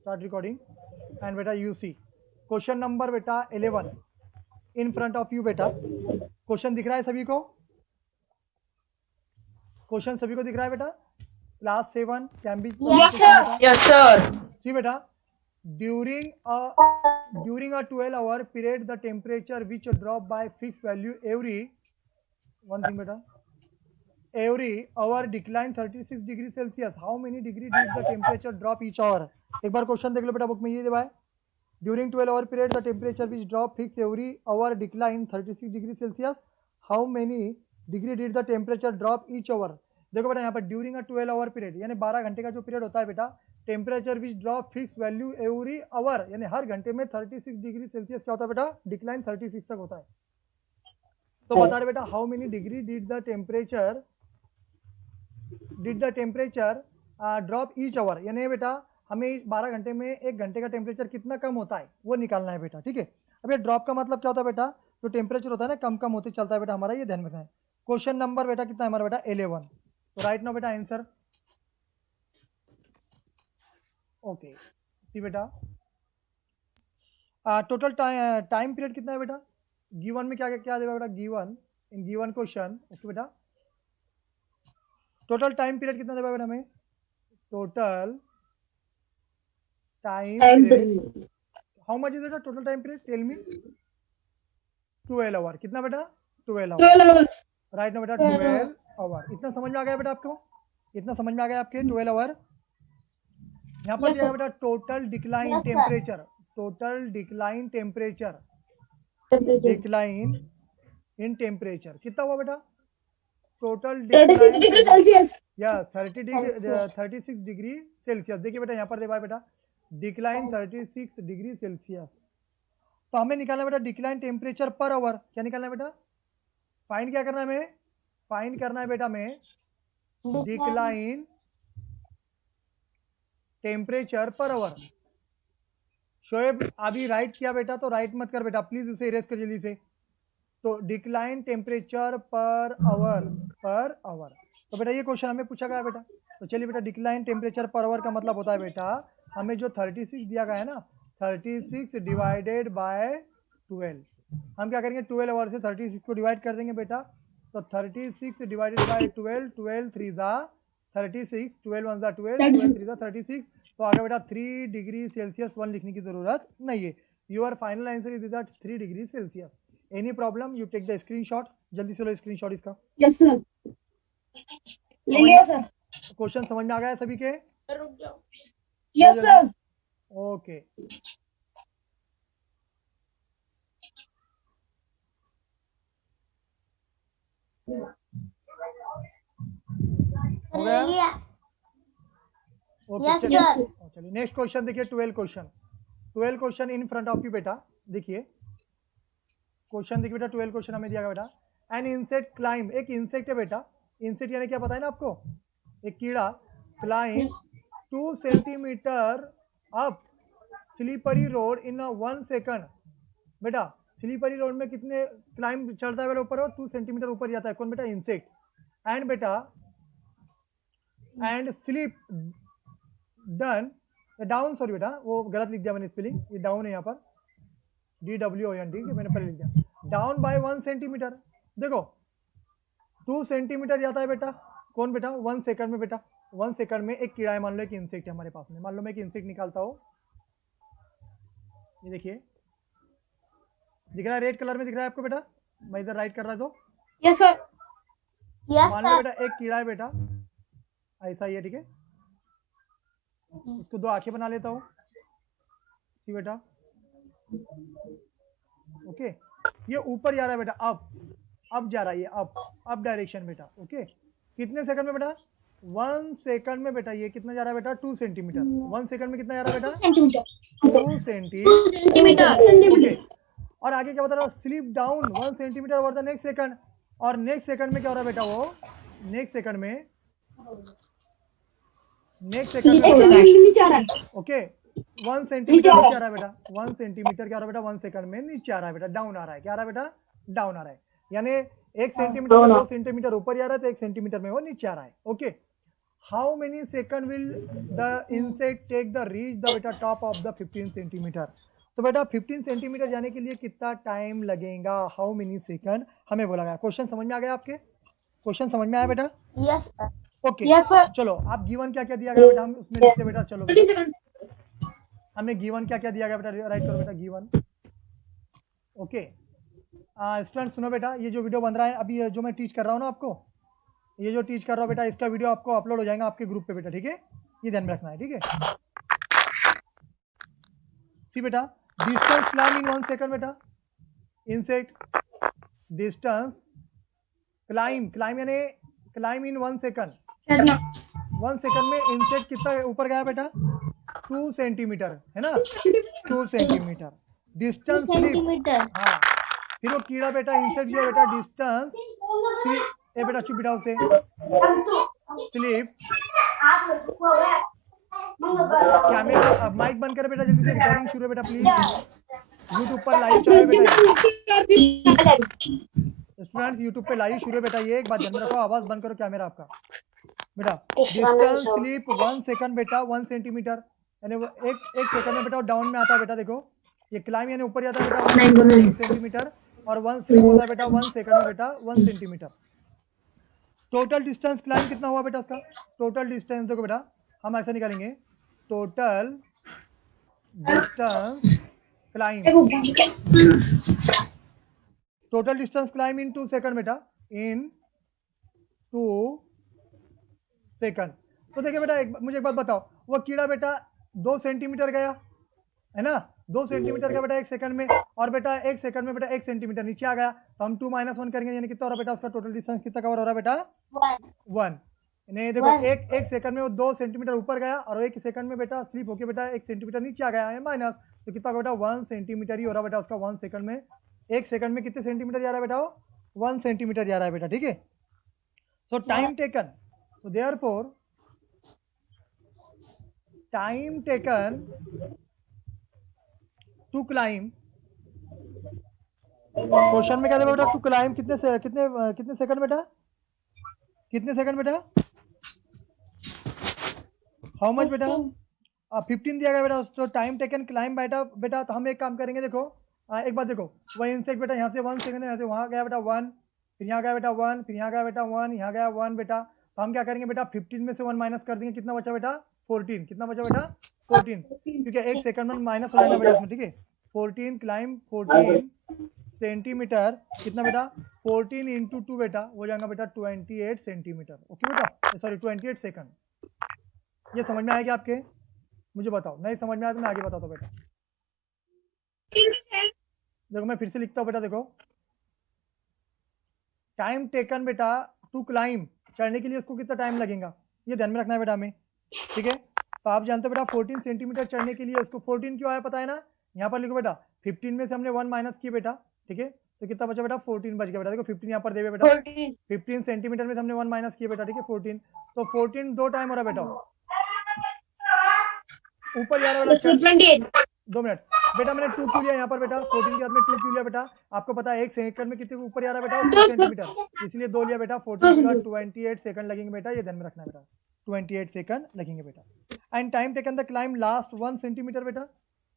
Start recording and बेटा you see question number बेटा 11 in front of you बेटा। Question दिख रहा है सभी को? क्वेश्चन सभी को दिख रहा है बेटा? Class 7 can be Yes, sir. सी बेटा, during a 12-hour period the temperature which drop by fixed value every one thing beta every hour decline 36 degree Celsius. How many degree did the temperature drop each hour? एक बार question देख लो बेटा book में, ये दिया है during 12-hour period the temperature which drop fixed every hour decline 36 degree Celsius. How many degree did the temperature drop each hour? देखो बेटा यहाँ पर ड्यूरिंग अ 12-hour period यानी 12 घंटे का जो पीरियड होता है बेटा, temperature which drop fix value every hour यानी हर घंटे में 36 डिग्री सेल्सियस क्या होता है बेटा, डिक्लाइन 36 तक होता है। तो बता रहे बेटा how many degree did the temperature drop each hour, यानी बेटा हमें 12 घंटे में 1 घंटे का टेम्परेचर कितना कम होता है वो निकालना है बेटा। ठीक है, अब ये ड्रॉप का मतलब क्या होता है बेटा, जो टेम्परेचर होता है ना कम कम होते चलता है बेटा हमारा, ये ध्यान में रखना है। क्वेश्चन नंबर बेटा कितना है हमारा बेटा 11। तो राइट नाउ बेटा आंसर। ओके सी बेटा टोटल टाइम पीरियड कितना है बेटा, गिवन में क्या क्या देगा बेटा, given in given question. Okay बेटा टोटल टाइम पीरियड कितना देगा बेटा हमें, total time period how much is बेटा total time period, tell me. 12 hour कितना बेटा, 12 आवर। राइट ना बेटा 12 आवर। इतना समझ में आ गया बेटा आपको, इतना समझ में आ गया आपके 12 आवर। यहाँ पर दिया बेटा total decline temperature, total decline temperature, decline in temperature कितना हुआ बेटा, टोटल 36 डिग्री सेल्सियस या 36 डिग्री सेल्सियस। देखिए बेटा यहाँ पर देखा बेटा डिक्लाइन 36 डिग्री सेल्सियस। तो हमें निकालना बेटा डिक्लाइन टेम्परेचर पर आवर, क्या निकालना है बेटा, फाइंड क्या करना है हमें, फाइंड करना है बेटा हमें decline temperature per hour. Shoaib अभी राइट किया बेटा, तो राइट मत कर बेटा प्लीज, उसे इरेज कर जल्दी से। तो decline temperature per hour, per hour. तो बेटा ये क्वेश्चन हमें पूछा गया बेटा। तो चलिए बेटा डिक्लाइन टेम्परेचर पर आवर का मतलब होता है बेटा हमें जो 36 दिया गया है ना, 36 डिवाइडेड बाय 12। हम क्या करेंगे 12 आवर से 36 को डिवाइड कर देंगे बेटा। तो 36 डिवाइडेड बाय 12, 12 3 जा 36, 12 1 जा 12, 12 3 जा 36। तो आगे बेटा 3 डिग्री सेल्सियस 1 लिखने की जरूरत नहीं है। Your final answer is that 3 degree Celsius. Any problem, you take the screenshot, जल्दी से लो स्क्रीनशॉट इसका। यस सर, ले लिया सर। क्वेश्चन समझ में आ गया सभी के? Yes sir. ओके हो गया? ओके चलिए नेक्स्ट क्वेश्चन देखिए 12 question, 12 question in front of you बेटा। देखिए क्वेश्चन देखिए बेटा 12 क्वेश्चन हमें दिया गया बेटा। एन इंसेक्ट क्लाइम, एक इंसेक्ट है बेटा, इंसेक्ट यानी क्या पता है ना आपको, एक कीड़ा, climb 2 centimetre up slippery road in 1 second. बेटा स्लीपरी रोड में कितने क्लाइम चढ़ता है बेटा ऊपर, और 2 सेंटीमीटर ऊपर जाता है, कौन बेटा, इंसेक्ट। एंड बेटा and sleep done down, sorry बेटा वो गलत लिख दिया मैंने स्पेलिंग, ये डाउन है यहाँ पर DWON, ठीक है मैंने पहले लिख दिया, डाउन बाय 1 सेंटीमीटर। देखो 2 सेंटीमीटर जाता है बेटा, कौन बेटा, 1 सेकंड में बेटा। 1 सेकंड में एक कीड़ा है, मान लो एक इंसेक्ट है हमारे पास में, मान लो मैं एक इंसेक्ट निकालता हूँ, ये देखिए दिख रहा है, रेड कलर में दिख रहा है आपको बेटा, मैं इधर राइट कर रहा है तो यस सर। मान लो बेटा एक कीड़ा है बेटा, ऐसा ही है, ठीक है, उसको 2 आंखें बना लेता हूँ, ठीक बेटा, ओके। ये ऊपर जा रहा है बेटा, अब जा रहा है ये अप डायरेक्शन बेटा, ओके। कितने सेकंड में बेटा, 1 सेकंड में बेटा। ये कितना जा रहा है बेटा, 2 सेंटीमीटर। 1 सेकंड में कितना जा रहा है बेटा, 2 सेंटीमीटर, ओके। और आगे क्या बता रहा है, slip down 1 centimetre over the next second. और नेक्स्ट सेकंड में क्या हो रहा है बेटा, वो नेक्स्ट सेकंड में ओके 1 सेंटीमीटर नीचे आ रहा है बेटा, 1 सेंटीमीटर क्या हो रहा है बेटा, 1 सेकंड में नीचे आ रहा है बेटा, डाउन आ रहा है, क्या आ रहा है बेटा, डाउन आ रहा है। यानी 1 सेंटीमीटर 2 सेंटीमीटर ऊपर जा रहा है, तो 1 सेंटीमीटर में वो नीचे आ रहा है, okay. How many second will the insect take the reach the बेटा टॉप ऑफ द 15 सेंटीमीटर। तो बेटा 15 सेंटीमीटर जाने के लिए कितना टाइम लगेगा, हाउ मेनी सेकंड हमें बोला गया। क्वेश्चन समझ में आ गया आपके? क्वेश्चन समझ में आया बेटा? Yes sir. Okay yes sir. चलो आप गिवन क्या क्या दिया गया बेटा हम उसमें लिखते बेटा। चलो 30 बेटा सेकंड। हमें गिवन क्या क्या दिया गया बेटा, राइट करो बेटा गिवन। ओके स्टूडेंट सुनो बेटा, ये जो वीडियो बन रहा है अभी, ये जो मैं टीच कर रहा हूँ ना आपको, ये जो टीच कर रहा हूँ बेटा, इसका वीडियो आपको अपलोड हो जाएगा आपके ग्रुप पे बेटा, ठीक है? ये ध्यान में रखना है, ठीक है? सी बेटा, डिस्टेंस क्लाइम इन 1 सेकंड बेटा, इंसेक्ट डिस्टेंस क्लाइम यानी क्लाइम इन 1 सेकंड, 1 सेकंड में इंसेक्ट कितना ऊपर गया बेटा? 2 सेंटीमीटर, है ना? 2 सेंटीमीटर। डिस्टेंस स्लिप, हाँ फिर वो कीड़ा बेटा इंसेक्ट जो है बेटा डिस्टेंस ए बेटा चुप बिठाओ से, स्लिप कैमरा माइक बंद कर बेटा, जल्दी से रिकॉर्डिंग शुरू है बेटा प्लीज। यूट्यूब पर लाइव चल रहा है बेटा, स्टूडेंट्स यूट्यूब पे लाइव शुरू है बेटा। ये एक बात ध्यान में रखो, आवाज बंद करो कैमरा आपका बेटा। डिस्टेंस स्लिप 1 सेकंड बेटा 1 सेंटीमीटर, यानी वो एक सेकंड में बेटा डाउन में आता है बेटा। देखो ये क्लाइम यानी ऊपर जाता है बेटा 1 सेंटीमीटर, और 1 स्लिप होता है बेटा 1 सेकंड में बेटा 1 सेंटीमीटर। टोटल डिस्टेंस क्लाइम कितना हुआ बेटा उसका? टोटल डिस्टेंस देखो बेटा हम ऐसा निकालेंगे, total distance climb, total distance climb in 2 second बेटा, इन 2 सेकंड। तो देखिए बेटा मुझे एक बात बताओ, वो कीड़ा बेटा 2 सेंटीमीटर गया है ना, 2 सेंटीमीटर का बेटा 1 सेकंड में, और बेटा 1 सेकंड में बेटा 1 सेंटीमीटर नीचे आ गया, तो हम 2 - 1 करेंगे, यानी कितना हो रहा बेटा उसका टोटल डिस्टेंस कितना कवर हो रहा है बेटा? 1। नहीं देखो एक सेकंड में वो 2 सेंटीमीटर ऊपर गया, और 1 सेकंड में बेटा स्लिप होके बेटा 1 सेंटीमीटर नीचे आ गया है माइनस, तो कितना बेटा 1 सेंटीमीटर ही हो रहा बेटा उसका 1 सेकंड में। 1 सेकंड में कितने सेंटीमीटर जा रहा है बेटा? वो 1 सेंटीमीटर जा रहा है बेटा, ठीक है? सो time taken, so therefore time taken to climb, question में क्या देखो बेटा, टू क्लाइम कितने सेकंड बेटा? कितने सेकंड बेटा? हाउ मच बेटा? 15 दिया गया बेटा। तो टाइम टेकन क्लाइम बेटा तो हम एक काम करेंगे, देखो एक बात देखो, वह इंसेक्ट बेटा यहाँ से 1 सेकंड, यहाँ से वहाँ गया बेटा 1, फिर यहाँ गया बेटा 1, फिर यहाँ गया बेटा 1, यहाँ गया 1 बेटा। तो हम क्या करेंगे बेटा 15 में से 1 माइनस कर देंगे, कितना बचा बेटा? 14। कितना बचा बेटा? 14, क्योंकि 1 सेकंड में माइनस हो जाएगा बेटा इसमें, ठीक है? 14 क्लाइम 14 सेंटीमीटर, कितना बेटा? 14 इंटू 2 बेटा हो जाएगा बेटा 28 सेंटीमीटर। ओके बेटा, सॉरी 28 सेकंड। ये समझ में आएगा आपके? मुझे बताओ, नहीं समझ में आया तो मैं आगे बताता हूँ बेटा। देखो मैं फिर से लिखता हूँ बेटा, देखो टाइम टेकन बेटा टू क्लाइम, चढ़ने के लिए उसको कितना टाइम लगेगा ये ध्यान में रखना है बेटा हमें, ठीक है? तो आप जानते हो बेटा 14 सेंटीमीटर चढ़ने के लिए उसको 14 क्यों आया पता है ना? यहाँ पर लिखो बेटा 15 में से हमने 1 माइनस किया बेटा, ठीक है? तो कितना बचा बेटा? 14 बच गया बेटा। देखो 15 यहाँ पर देवे बेटा, 15 सेंटीमीटर में से हमने 1 माइनस किया बेटा, ठीक है? 14, तो 14 दो टाइम हो रहा बेटा, ऊपर जा रहा बेटा 2 मिनट बेटा। मैंने 2 क्यों लिया यहाँ पर बेटा? 14 के बाद में 2 क्यों लिया बेटा? आपको पता है 1 सेकंड में कितने ऊपर जा रहा है बेटा? 2 सेंटीमीटर, इसलिए 2 लिया बेटा। 14 के बाद 28 सेकंड लगेंगे बेटा, ये ध्यान में रखना है बेटा, 28 सेकंड लगेंगे बेटा। And time taken the climb last 1 centimetre बेटा,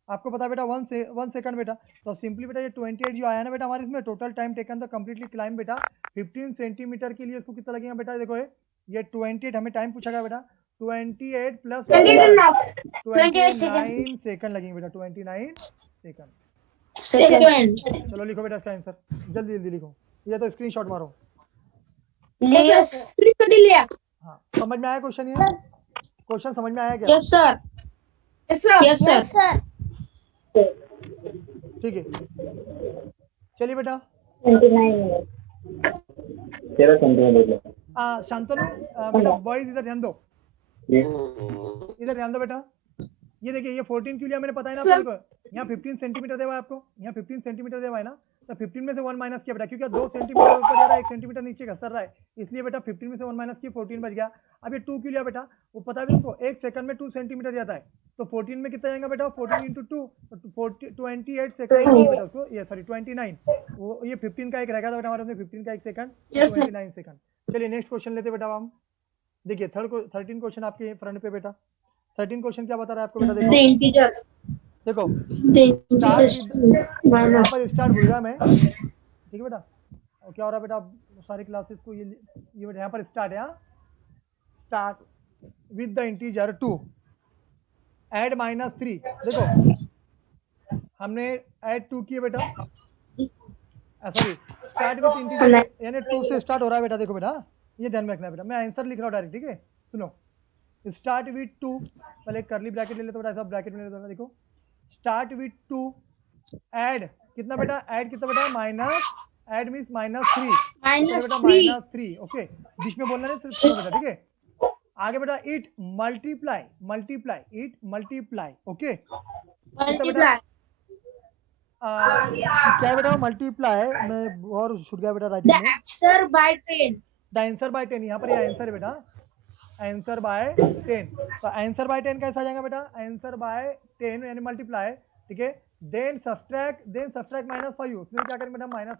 आपको पता है बेटा 1 सेकंड बेटा। तो सिंपली बेटा ये 28 जो आया ना बेटा हमारे इसमें, total time taken the completely climb बेटा 15 सेंटीमीटर के लिए इसको कितना लगेगा बेटा? देखो ये 28 हमें टाइम पूछा गया बेटा, 28 प्लस 29 सेकंड लगेंगे बेटा, 29 सेकंड। चलो लिखो बेटा इसका आंसर, जल्दी जल्दी लिखो, ये तो स्क्रीनशॉट मारो। हाँ समझ में आया क्वेश्चन? ये क्वेश्चन समझ में आया क्या? Yes sir. Yes sir. ठीक है चलिए बेटा। शांतनु बेटा बॉयज इधर ध्यान दो, इधर ध्यान दो बेटा। ये देखिए ये 14 क्यों लिया मैंने पता है ना आपको? यहाँ 15 सेंटीमीटर देवा है आपको, यहाँ 15 सेंटीमीटर देवा है ना, तो 15 में से 1 माइनस किया बेटा, क्योंकि 2 सेंटीमीटर ऊपर जा रहा है 1 सेंटीमीटर नीचे खसर रहा है, इसलिए बेटा 15 में से 1 माइनस किया 14 बच गया। अब ये 2 क्यों लिया बेटा? वो पता है तुमको 1 सेकंड में 2 सेंटीमीटर जाता है, तो 14 में कितना जाएगा बेटा? 14 इंटू 2, 28 सेकंड बेटा उसको, ये सॉरी 29, वो ये 15 का एक रहेगा बेटा हमारे 15 का 1 सेकंड, 29 सेकंड। चलिए नेक्स्ट क्वेश्चन लेते बेटा हम। देखिए 13 क्वेश्चन आपके फ्रंट पे बेटा। 13 क्वेश्चन क्या बता रहा है आपको बेटा? The देखो integers. देखो The स्टार्ट integers. विद, यहाँ Minus. पर स्टार्ट भूल गया मैं, ठीक है बेटा। और क्या हो रहा है बेटा, सारी क्लासेस को ये बेटा यहाँ पर स्टार्ट है, start with the integer 2 add -3। देखो हमने ऐड 2 किए बेटा, सॉरी स्टार्ट विद इंटीजर यानी 2 से स्टार्ट हो रहा है बेटा। देखो बेटा ये ध्यान में रखना है बेटा, मैं आंसर लिख रहा हूँ डायरेक्ट, ठीक है। सुनो, स्टार्ट विद 2, पहले कर्ली ब्रैकेट ले लेते बेटा, ऐसा ब्रैकेट में ले लेते। देखो स्टार्ट विद 2 ऐड कितना बेटा, ऐड कितना बेटा, माइनस, ऐड मीन्स -3, बेटा -3। ओके, बीच में बोलना नहीं, सिर्फ सुनो बेटा, ठीक है। आगे बेटा it multiply, it multiply. Okay Multiply. क्या बेटा मल्टीप्लाई, मैं और छूट गया बेटा The राइटिंग में। answer by 10. The answer by 10, यहाँ पर ये आंसर है बेटा, आंसर बाय 10। तो आंसर बाय 10 कैसा आ जाएगा बेटा, आंसर बाय 10 यानी मल्टीप्लाई, ठीक है। देन सब्सट्रैक्ट -5, उसमें क्या करेंगे बेटा, -5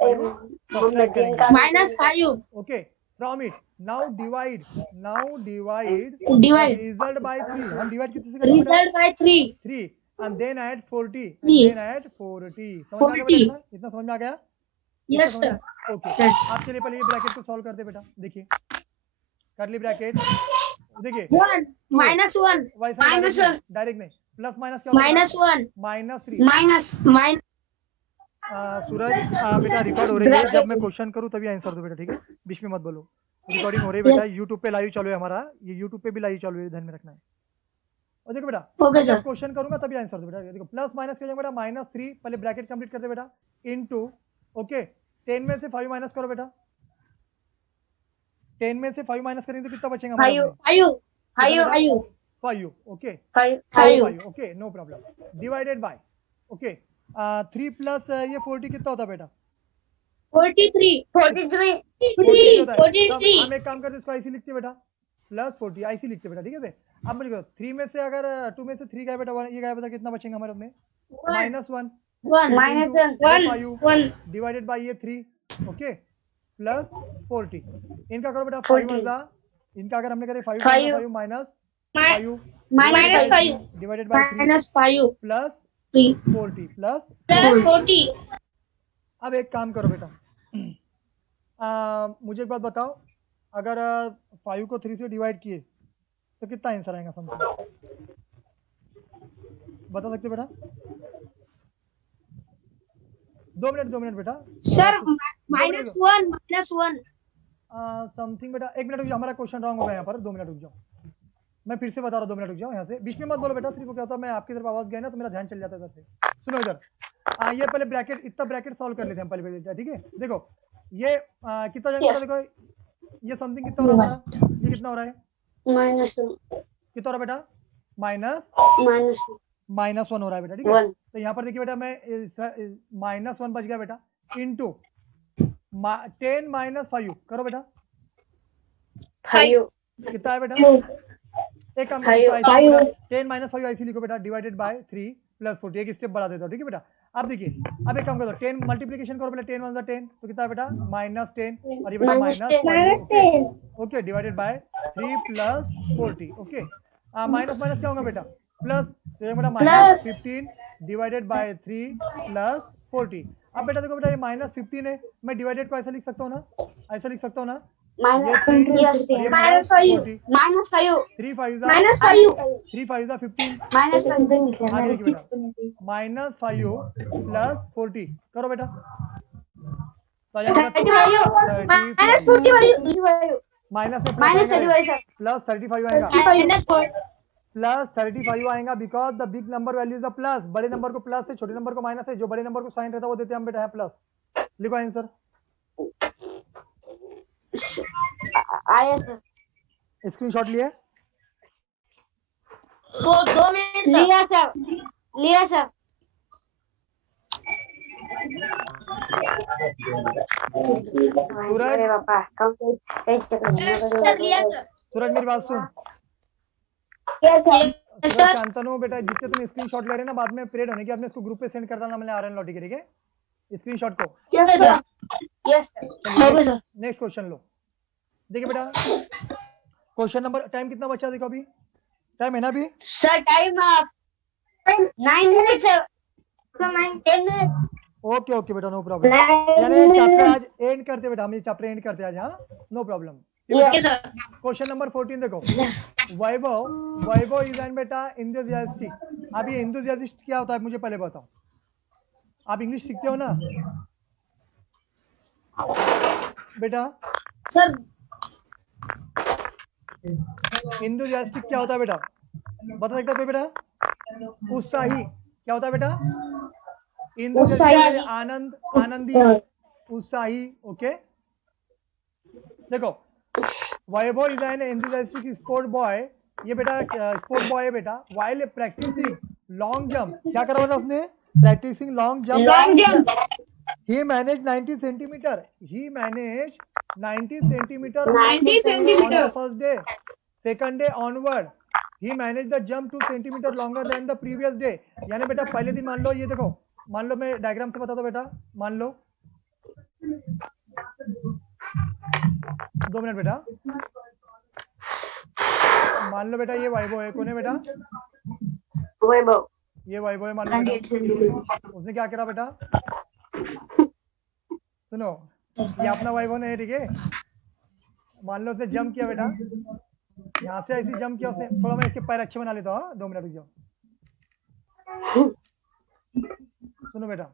सब्सट्रैक्ट करेंगे, -5. Okay. From it now divide Divide. Result by 3। हम डिवाइड कितने से करेंगे बेटा, Result by 3. 3 and then add 40 and Three. then add 40। समझ में आ गया बेटा, इतना समझ में आ गया? Yes, sir. Okay Yes. आप चलिए पहले ये ब्रैकेट को सॉल्व करते बेटा। देखिए करली ब्रैकेट, देखिए 1. -1. वैसा Minus डायरेक्ट नहीं, प्लस माइनस क्या -1. -3। Minus. सूरज बेटा रिकॉर्ड हो रही है, जब मैं क्वेश्चन करूँ तभी आंसर दो बेटा, ठीक है, बीच में मत बोलो। रिकॉर्डिंग हो रही है बेटा, यूट्यूब पे लाइव चालू है हमारा, ये यूट्यूब पे भी लाइव चालू है, ध्यान में रखना है। और देखो बेटा Okay, sir. जब क्वेश्चन करूंगा तभी आंसर दो बेटा। देखो प्लस माइनस क्या बेटा, -3, पहले ब्रैकेट कंप्लीट करते बेटा, इनटू, ओके 10 में से 5 माइनस करो बेटा, 10 में से 5 माइनस करेंगे तो कितना बचेगा हमारे 5, okay 5, okay no problem. Divided by, okay 3 plus ये 40 कितना होता है बेटा, 43. 40 होता है। तो 43. हम एक काम करते हैं, इसको ऐसे लिखते हैं बेटा, +40 ऐसे लिखते हैं बेटा, ठीक है। अब मुझे 3 में से अगर 2 में से 3 गया बेटा, ये गया बेटा, कितना बचेगा हमारे में, -1 1. डिवाइडेड बाय ये 3, ओके प्लस 40। इनका करो बेटा 5 इनका अगर हमने करे 5 minus 5 divided by 3 plus 40 plus 40. अब एक काम करो बेटा, मुझे एक बात बताओ, अगर 5 को 3 से डिवाइड किए तो कितना आंसर आएगा समथिंग, बता सकते बेटा? 2 मिनट बेटा सर -1 समथिंग बेटा, 1 मिनट रुक जाओ, हमारा क्वेश्चन रॉन्ग हो गया यहाँ पर, 2 मिनट रुक जाओ, मैं फिर से बता रहा हूँ, 2 मिनट रुक जाओ, यहाँ से बीच में मत बोलो बेटा, सिर्फ क्या होता है मैं आपकी तरफ आवाज गया ना तो मेरा ध्यान चल जाता है इधर से। सुनो इधर, ये पहले ब्रैकेट, इतना ब्रैकेट सॉल्व कर लेते हैं पहले, ठीक है। देखो ये कितना जाएगा, देखो ये समथिंग कितना हो रहा है, ये कितना हो रहा है, कितना हो रहा है बेटा, -1 हो रहा है बेटा, ठीक है। तो यहाँ पर देखिए बेटा, मैं -1 बच गया बेटा, इनटू 10 - 5 करो बेटा, 5. कितना है बेटा, एक काम करो 10 - 5 ऐसे लिखो बेटा, डिवाइडेड बाय 3 प्लस 40, एक स्टेप बढ़ा देता हूँ, ठीक है बेटा। अब देखिए, अब एक काम करो, 10 मल्टीप्लीकेशन करो बेटा, 10 1 10, तो कितना है बेटा, -10 और ये बेटा -5, okay divided by 3 plus 40, okay minus minus क्या होगा बेटा, प्लस, तो ये बेटा -15 डिवाइडेड बाय 3 प्लस 40। अब बेटा देखो बेटा, ये -15 है, मैं डिवाइडेड को ऐसा लिख सकता हूँ ना, ऐसा लिख सकता हूँ ना, ये 3 और ये -40, 3 5 15, आगे देखिए बेटा, -5 प्लस 40 करो बेटा, माइनस में प्लस 35 आएगा, प्लस 35 आएगा, because the big number value is the plus, बड़े नंबर को प्लस है, छोटे नंबर को माइनस है, जो बड़े नंबर को साइन रहता है वो देते हैं हम बेटा, है प्लस। लिखो आंसर, आया सर, स्क्रीनशॉट लिए, 2 मिनट लिया सर। सूरज मेरी बात सुन, शांतनु बेटा, जितने तुम स्क्रीनशॉट ले रहे हैं ना, बाद में पीरियड होने के आपने इसको ग्रुप पे सेंड कर देना, मैंने आरएन लॉटी के, ठीक है, स्क्रीनशॉट को। नेक्स्ट क्वेश्चन लो, देखिए बेटा, क्वेश्चन नंबर, टाइम कितना बचा देखो अभी, टाइम है ना अभी? सर टाइम 9 मिनट्स है, 10 मिनट। ओके ओके बेटा, नो प्रॉब्लम। यानी चैप्टर आज एंड करते बेटा, हम ये चैप्टर एंड करते आज, हाँ, no problem. Okay sir. Question number 14 देखो, वैभव इज एन बेटा इंथुसियास्टिक। अब ये इंथुसियास्टिक क्या होता है मुझे पहले बताओ, आप इंग्लिश सीखते हो ना बेटा? सर इंथुसियास्टिक क्या होता है बेटा, बता सकता है कोई बेटा? उत्साही क्या होता है बेटा? इंथुसियास्टिक आनंद, आनंदी, उत्साही। ओके देखो, Vaibhav is an enthusiastic sport boy, ये बेटा स्पोर्ट बॉय है बेटा। वाइल प्रैक्टिसिंग लॉन्ग जंप, क्या करा बेटा उसने? Practising long jump. he managed 90 centimeter, he managed 90 centimeter 90 on centimeter. the first day. Second day onward he managed the jump 2 centimeter longer than the previous day। यानी बेटा पहले दिन मान लो, ये देखो, मान लो मैं डायग्राम से बता दो बेटा, मान लो 2 मिनट बेटा, मान लो बेटा ये वैभव है, कौन है बेटा? वैभव। ये वैभव है मान लो बेटा। उसने क्या करा बेटा, सुनो, ये अपना वैभव नहीं है, ठीक है? मान लो उसने जंप किया बेटा, यहाँ से ऐसी जंप किया उसने। थोड़ा मैं इसके पैर अच्छे बना लेता हूँ, 2 मिनट रुक जाओ। सुनो बेटा,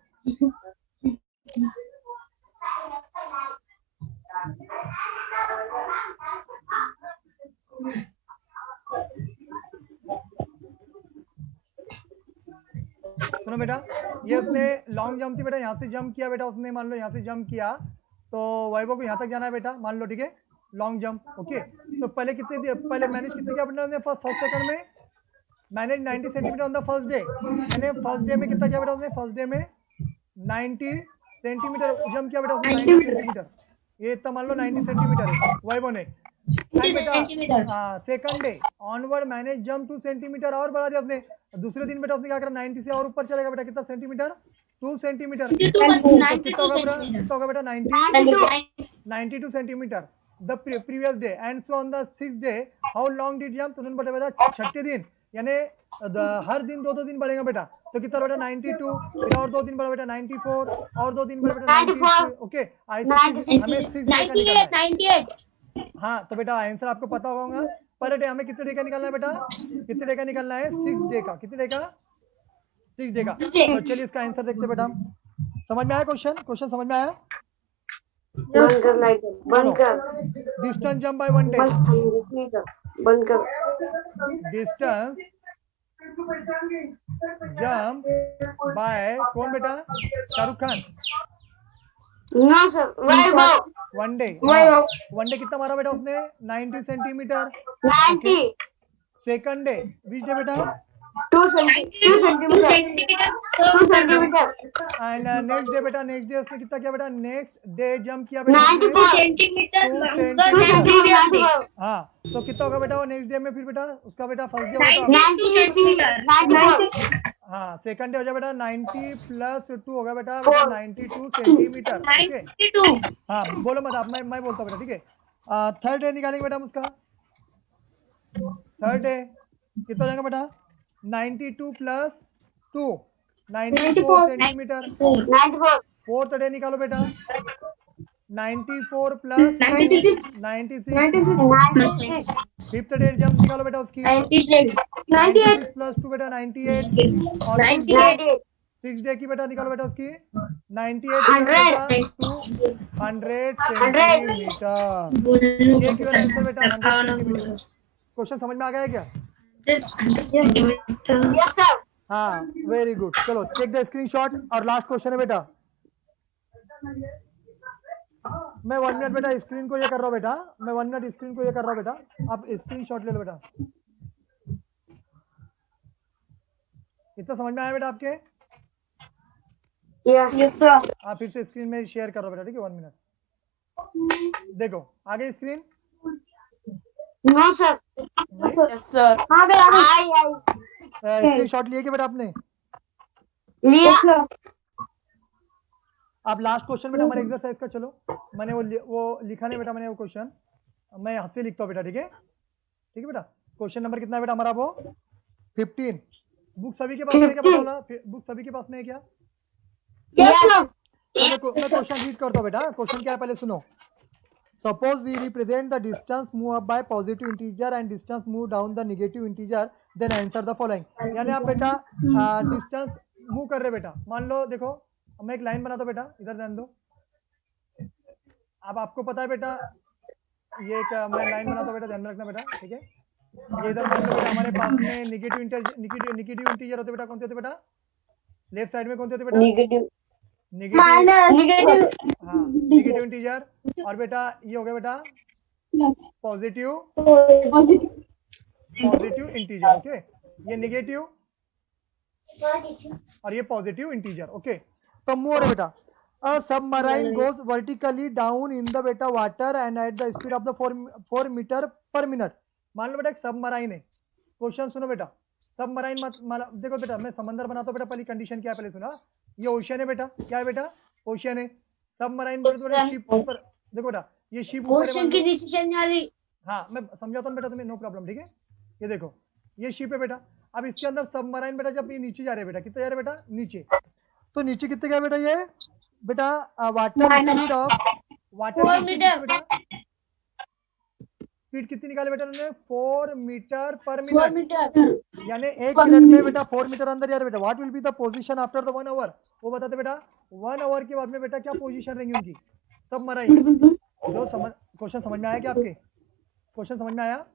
सुनो बेटा, ये उसने लॉन्ग जंप थी बेटा, यहाँ से जंप किया बेटा उसने, मान लो यहाँ से जंप किया, तो वैभव को यहाँ तक जाना है बेटा, मान लो, ठीक है? Long jump. ओके, तो पहले कितने, पहले मैनेज कितने किया बेटा फर्स्ट सेकंड में? Manage 90 centimetre on the first day. यानी फर्स्ट डे में कितना किया बेटा उसने? फर्स्ट डे में 90 सेंटीमीटर जंप किया बेटा उसने, 90 सेंटीमीटर। ये इतना मान लो 90 सेंटीमीटर है वैभव ने। Second day onward manage jump 2 centimetre और बढ़ा दिया उसने। दूसरे दिन बेटा उसने क्या करा, 90 से और ऊपर चलेगा बेटा, कितना सेंटीमीटर? 2 सेंटीमीटर। कितना होगा बेटा, कितना होगा बेटा? 92 centimetre the previous day. And so on the 6th day how long did jump, तुरंत बता बेटा छठे दिन, यानी हर दिन 2-2 दिन बढ़ेगा बेटा, तो कितना बेटा? 92, फिर और 2 दिन बढ़ा बेटा 94, और 2 दिन बढ़ा बेटा 96। ओके, ऐसे हमें 6 डे का निकालना है। 98। हाँ, तो बेटा आंसर आपको पता होगा, पर डे हमें कितने डे का निकालना है बेटा? कितने डे का निकालना है? 6 डे का। कितने डे का? 6 डे का। तो चलिए इसका आंसर देखते बेटा, समझ में आया क्वेश्चन? क्वेश्चन समझ में आया? बंद कर। डिस्टेंस जंप बाय 1 डे, बंद कर। डिस्टेंस जंप बाय कौन बेटा? शाहरुख खान। नो सर, वैभव। 1 डे, 1 डे कितना मारा बेटा उसने? 90 centimetre. 90। Second day, which day बेटा? 2 सेंटीमीटर। एंड नेक्स्ट डे बेटा, नेक्स्ट डे उसने कितना किया बेटा? नेक्स्ट डे जंप किया बेटा 94 सेंटीमीटर। हाँ, तो कितना होगा बेटा वो नेक्स्ट डे में? फिर बेटा उसका बेटा फर्स्ट डे होगा, 92 सेंटीमीटर। हाँ, सेकंड डे हो जाए बेटा 90 + 2 होगा बेटा 92 सेंटीमीटर। ओके, हाँ बोलो मत आप, मैं बोलता हूँ बेटा, ठीक है? थर्ड डे निकालेंगे बेटा हम उसका। थर्ड डे कितना हो जाएगा बेटा? 92 + 2 94 सेंटीमीटर। 94। फोर्थ डे निकालो बेटा, 94 + 96। फिफ्थ डे जंप निकालो बेटा उसकी, 96 + 2 बेटा 98। और 6 डे की बेटा निकालो बेटा उसकी, 98 + 2 100 सेंटीमीटर। बेटा 100 सेंटीमीटर। क्वेश्चन समझ में आ गया है क्या? Yes sir. हाँ, वेरी गुड। चलो चेक द स्क्रीनशॉट, और लास्ट क्वेश्चन है बेटा। मैं 1 मिनट बेटा स्क्रीन को ये कर रहा हूँ बेटा, मैं 1 मिनट स्क्रीन को ये कर रहा हूँ बेटा, आप स्क्रीनशॉट ले लो बेटा। इतना समझ में आया बेटा आपके? Yes sir. आप फिर से स्क्रीन में शेयर कर रहा बेटा, ठीक है? 1 मिनट देखो आगे screen. No sir. Yes sir. आ गया। स्क्रीनशॉट लिए क्या बेटा आपने? लिया सर। आप लास्ट क्वेश्चन बेटा हमारे एक्सरसाइज का, चलो मैंने वो लिखा नहीं बेटा, मैंने वो क्वेश्चन मैं हाथ से लिखता हूँ बेटा, ठीक है? ठीक है बेटा। क्वेश्चन नंबर कितना है बेटा हमारा वो 15। बुक सभी के पास में क्या बताओ ना, बुक सभी के पास में है क्या? मैं क्वेश्चन रीड करता हूँ बेटा। क्वेश्चन क्या है पहले सुनो। Suppose we represent the distance move up by positive integer and distance move down the negative integer, then answer the following। यानी आप बेटा डिस्टेंस मूव कर रहे बेटा, मान लो देखो मैं एक लाइन बनाता हूँ बेटा, इधर ध्यान दो। अब आपको पता है बेटा ये एक मैं लाइन बनाता हूँ बेटा, ध्यान में रखना बेटा, ठीक है। ये इधर मान लो बेटा हमारे पास में निगेटिव इंटीजर होते बेटा, कौन से होते बेटा? लेफ्ट साइड में कौन से होते बेटा? Negative integer. और बेटा ये हो गया बेटा पॉजिटिव इंटीजर। ओके, ये निगेटिव और ये पॉजिटिव इंटीजर। ओके, तो मूव हो रहा बेटा। A submarine goes vertically down in the बेटा water and at the speed of the 4 metre per minute. मान लो बेटा एक सबमराइन है। क्वेश्चन सुनो बेटा, सबमराइन देखो बेटा मैं समंदर बनाता हूँ बेटा, पहली कंडीशन क्या है पहले सुना। ये ओशियन है बेटा, क्या है बेटा? ओशियन है। सबमराइन बोले शिप ऊपर, देखो बेटा ये शिप ओशन के नीचे चलने वाली। हाँ मैं समझाता हूँ बेटा तुम्हें, नो प्रॉब्लम, ठीक है। ये देखो ये शिप है बेटा। अब इसके अंदर सबमराइन बेटा जब ये नीचे जा रहे हैं बेटा, कितने जा रहे हैं बेटा? नीचे। तो नीचे कितने गए बेटा? ये बेटा वाटर स्पीड ऑफ स्पीड कितनी निकाले बेटा उन्होंने? 4 मीटर पर मिनट। यानी 1 मिनट में बेटा 4 मीटर अंदर जा रहे बेटा। What will be the position after the 1 hour? वो बताते बेटा 1 आवर के बाद में बेटा क्या पोजीशन रहेंगी उनकी सबमराइन। जो क्वेश्चन समझ में आया क्या आपके? क्वेश्चन समझ में आया?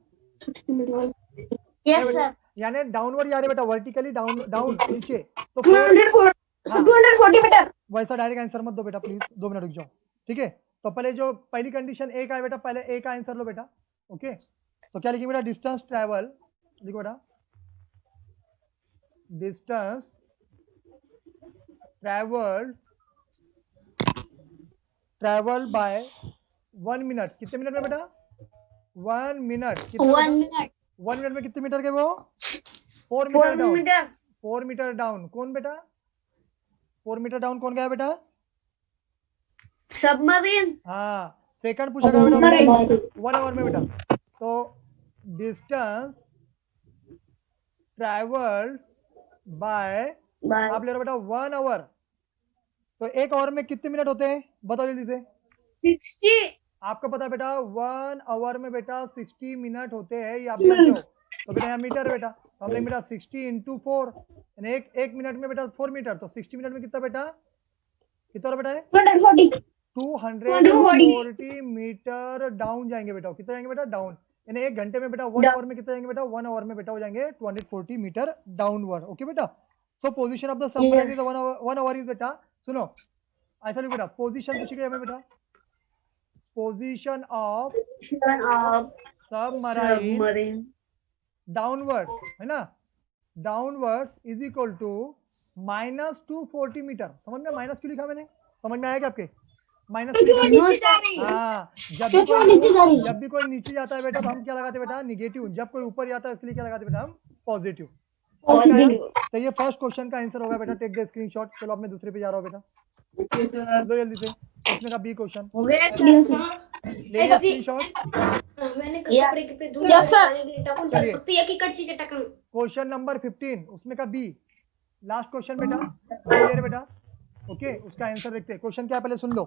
Yes sir. यानी डाउनवर्ड जा रहे बेटा, वर्टिकली डाउन नीचे। तो 240 मीटर। वैसा डायरेक्ट आंसर मत दो बेटा प्लीज, 2 मिनट रुक जाओ, ठीक है। तो पहले जो पहली कंडीशन ए का है बेटा, पहले ए का आंसर लो बेटा। ओके, तो क्या लिखेंगे बेटा? डिस्टेंस ट्रैवल, लिखो बेटा डिस्टेंस ट्रैवल बाय 1 मिनट। कितने मिनट में बेटा? 1 मिनट। 1 मिनट में कितने मीटर के वो? 4 मीटर डाउन। 4 मीटर डाउन कौन बेटा? 4 मीटर डाउन कौन गया बेटा? सबमरीन। हाँ, सेकंड पूछा गया बेटा 1 आवर में बेटा। तो डिस्टेंस ट्रैवल्ड बाय आप ले रहे हो बेटा 1 आवर। तो 1 आवर में कितने मिनट होते हैं बताओ जल्दी से? 60। आपको पता है बेटा 1 आवर में बेटा 60 मिनट होते हैं, ये आप जानते हो। तो बेटा यहाँ मीटर है बेटा, तो हमने बेटा 60 × 4 यानी एक मिनट में बेटा 4 मीटर। तो 60 मिनट में कितना बेटा? कितना बेटा है? 240 मीटर डाउन जाएंगे बेटा। कितना जाएंगे बेटा? डाउन। यानी 1 घंटे में बेटा 1 आवर में कितना जाएंगे बेटा? 1 आवर में बेटा हो जाएंगे 240 मीटर डाउनवर्ड। ओके बेटा, so position of the submarine is 1 hour is बेटा, सुनो ऐसा लिखो बेटा, पोजीशन पूछी गई हमें बेटा, पोजीशन ऑफ सबमराइन डाउनवर्ड है ना, downward is equal to -240 metre. समझ में? माइनस क्यों लिखा मैंने? समझ में आया क्या आपके? माइनस हाँ, जब भी कोई नीचे जाता है बेटा तो हम क्या लगाते बेटा? निगेटिव। जब कोई ऊपर जाता है इसलिए क्या लगाते बेटा? हम पॉजिटिव। तो ये फर्स्ट क्वेश्चन का आंसर होगा बेटा। Take the screenshot. चलो अब मैं दूसरे पे जा रहा हूँ बेटा, लो जल्दी से। इसमें का बी क्वेश्चन हो गया सर। ले स्क्रीनशॉट। क्वेश्चन नंबर 15 उसमें का बी, लास्ट क्वेश्चन बेटा, क्लियर बेटा। ओके, उसका आंसर देखते हैं। क्वेश्चन क्या है पहले सुन लो,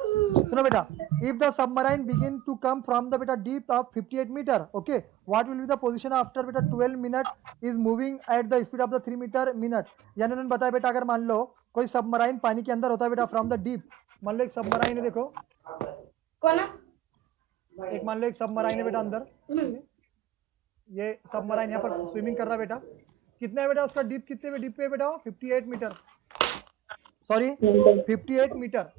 सुनो बेटा। If the submarine begin to come from the बेटा deep of 58 metre, okay, what will be the position after बेटा 12 minute is moving at the speed of the 3 metre minute. यानी उन्होंने बताया बेटा अगर मान लो कोई सबमराइन पानी के अंदर होता है बेटा फ्रॉम द डीप, मान लो एक सबमराइन है, देखो कौन? एक मान लो एक सबमराइन है बेटा अंदर, ये सबमराइन यहाँ पर स्विमिंग कर रहा है बेटा। कितना है बेटा उसका डीप? कितने डीप पे बेटा? 58 मीटर, सॉरी 58 मीटर।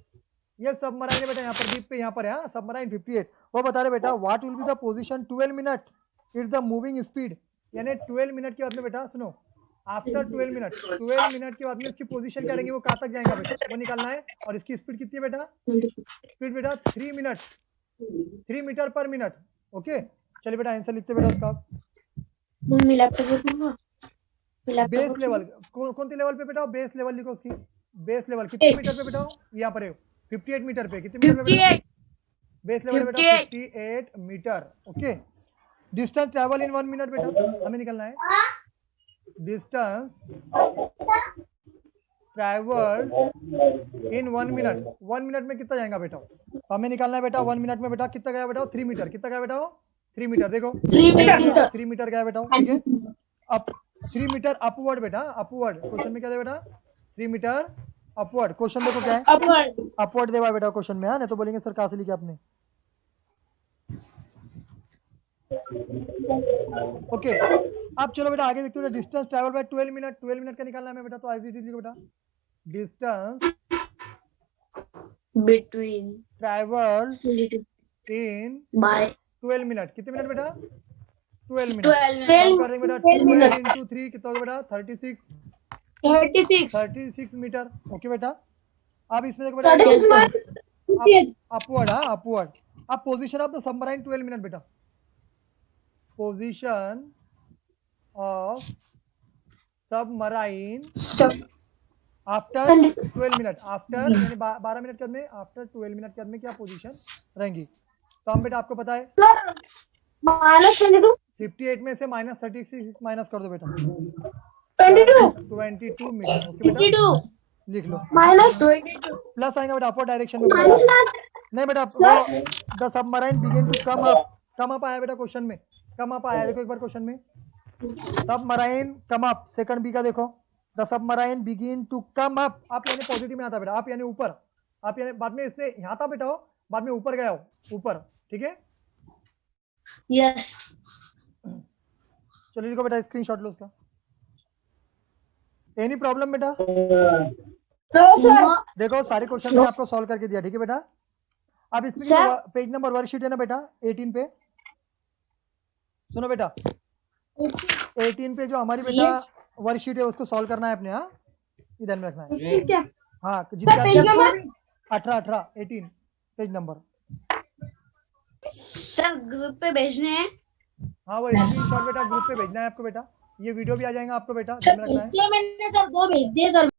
ये सबमराइन है बेटा यहाँ पर डीप पे, यहाँ पर है सबमराइन 58। वो बता रहे बेटा what will be the position 12 minute is the moving speed. यानी 12 मिनट के बाद में बेटा सुनो, आफ्टर 12 मिनट के बाद में इसकी पोजीशन क्या रहेंगी? वो कहाँ तक जाएगा बेटा वो निकालना है। और इसकी स्पीड कितनी है बेटा? स्पीड बेटा 3 मीटर पर मिनट। ओके, चलिए बेटा आंसर लिखते बेटा उसका। बेस लेवल कौन सी लेवल पे बेटा? बेस लेवल लिखो उसकी। बेस लेवल कितने मीटर पे बेटा? यहाँ पर है 58 मीटर पे। कितने मीटर पे बेटा? बेस लेवल बेटा 58 metre. Okay, distance travel in 1 minute बेटा, हमें निकलना है distance travel in 1 minute. 1 minute में कितना जाएगा बेटा, हमें निकालना है बेटा 1 मिनट में बेटा कितना गया बेटा 3 मीटर, कितना गया बेटा 3 मीटर, देखो 3 मीटर 3 मीटर गया बेटा, ठीक है। अब 3 मीटर अपवर्ड बेटा, अपवर्ड क्वेश्चन में क्या दे बेटा 3 मीटर अपवर्ड, क्वेश्चन देखो क्या है अपवर्ड अपवर्ड देवा बेटा क्वेश्चन में, नहीं तो बोलेंगे सर कहाँ से लिखा आपने। ओके अब चलो बेटा आगे देखते हो, distance travel by 12 minute, 12 minute का निकालना है हमें बेटा, तो ऐसे लिखो बेटा distance between travel in by 12 minute, कितने मिनट बेटा 12 मिनट। 12 करेंगे बेटा 12 12 मिनट into 3 कितना होगा बेटा 36 36 मीटर, ओके बेटा। अब इसमें देखो बेटा अपवर्ड, हाँ अपवर्ड। अब position of the submarine 12 minute बेटा, position of submarine after 12 minute, after यानी 12 मिनट के बाद में, आफ्टर 12 मिनट के बाद में क्या पोजीशन रहेंगी। तो हम बेटा आपको पता है -22 58 में से -36 माइनस कर दो बेटा 22 22 मीटर, ओके बेटा 22 लिख लो। -22 प्लस आएगा बेटा अपवर्ड डायरेक्शन में, नहीं बेटा वो the submarine begin to come up आया बेटा क्वेश्चन में, कम अप आया, देखो एक बार क्वेश्चन में submarine come up, second B का देखो the submarine begin to come up, आप यानी पॉजिटिव में आता बेटा, आप यानी ऊपर, आप यानी बाद में इसने यहाँ था बेटा हो, बाद में ऊपर गया हो ऊपर, ठीक है। यस चलिए देखो बेटा स्क्रीनशॉट लो उसका। एनी प्रॉब्लम बेटा, देखो सारे क्वेश्चन मैंने आपको सॉल्व करके दिया, ठीक है बेटा। अब इसमें पेज नंबर वर्कशीट है ना बेटा 18 पे, सुनो बेटा 18 पे जो हमारी बेटा वर्कशीट है उसको सॉल्व करना है अपने, हाँ इधर में रखना है, हाँ जितना 18 18 पेज नंबर सर ग्रुप पे भेजने हैं, हाँ वो स्क्रीनशॉट बेटा ग्रुप पे भेजना है आपको बेटा, ये वीडियो भी आ जाएगा आपको बेटा, ध्यान में रखना है। मैंने सर 2 भेज दिए सर।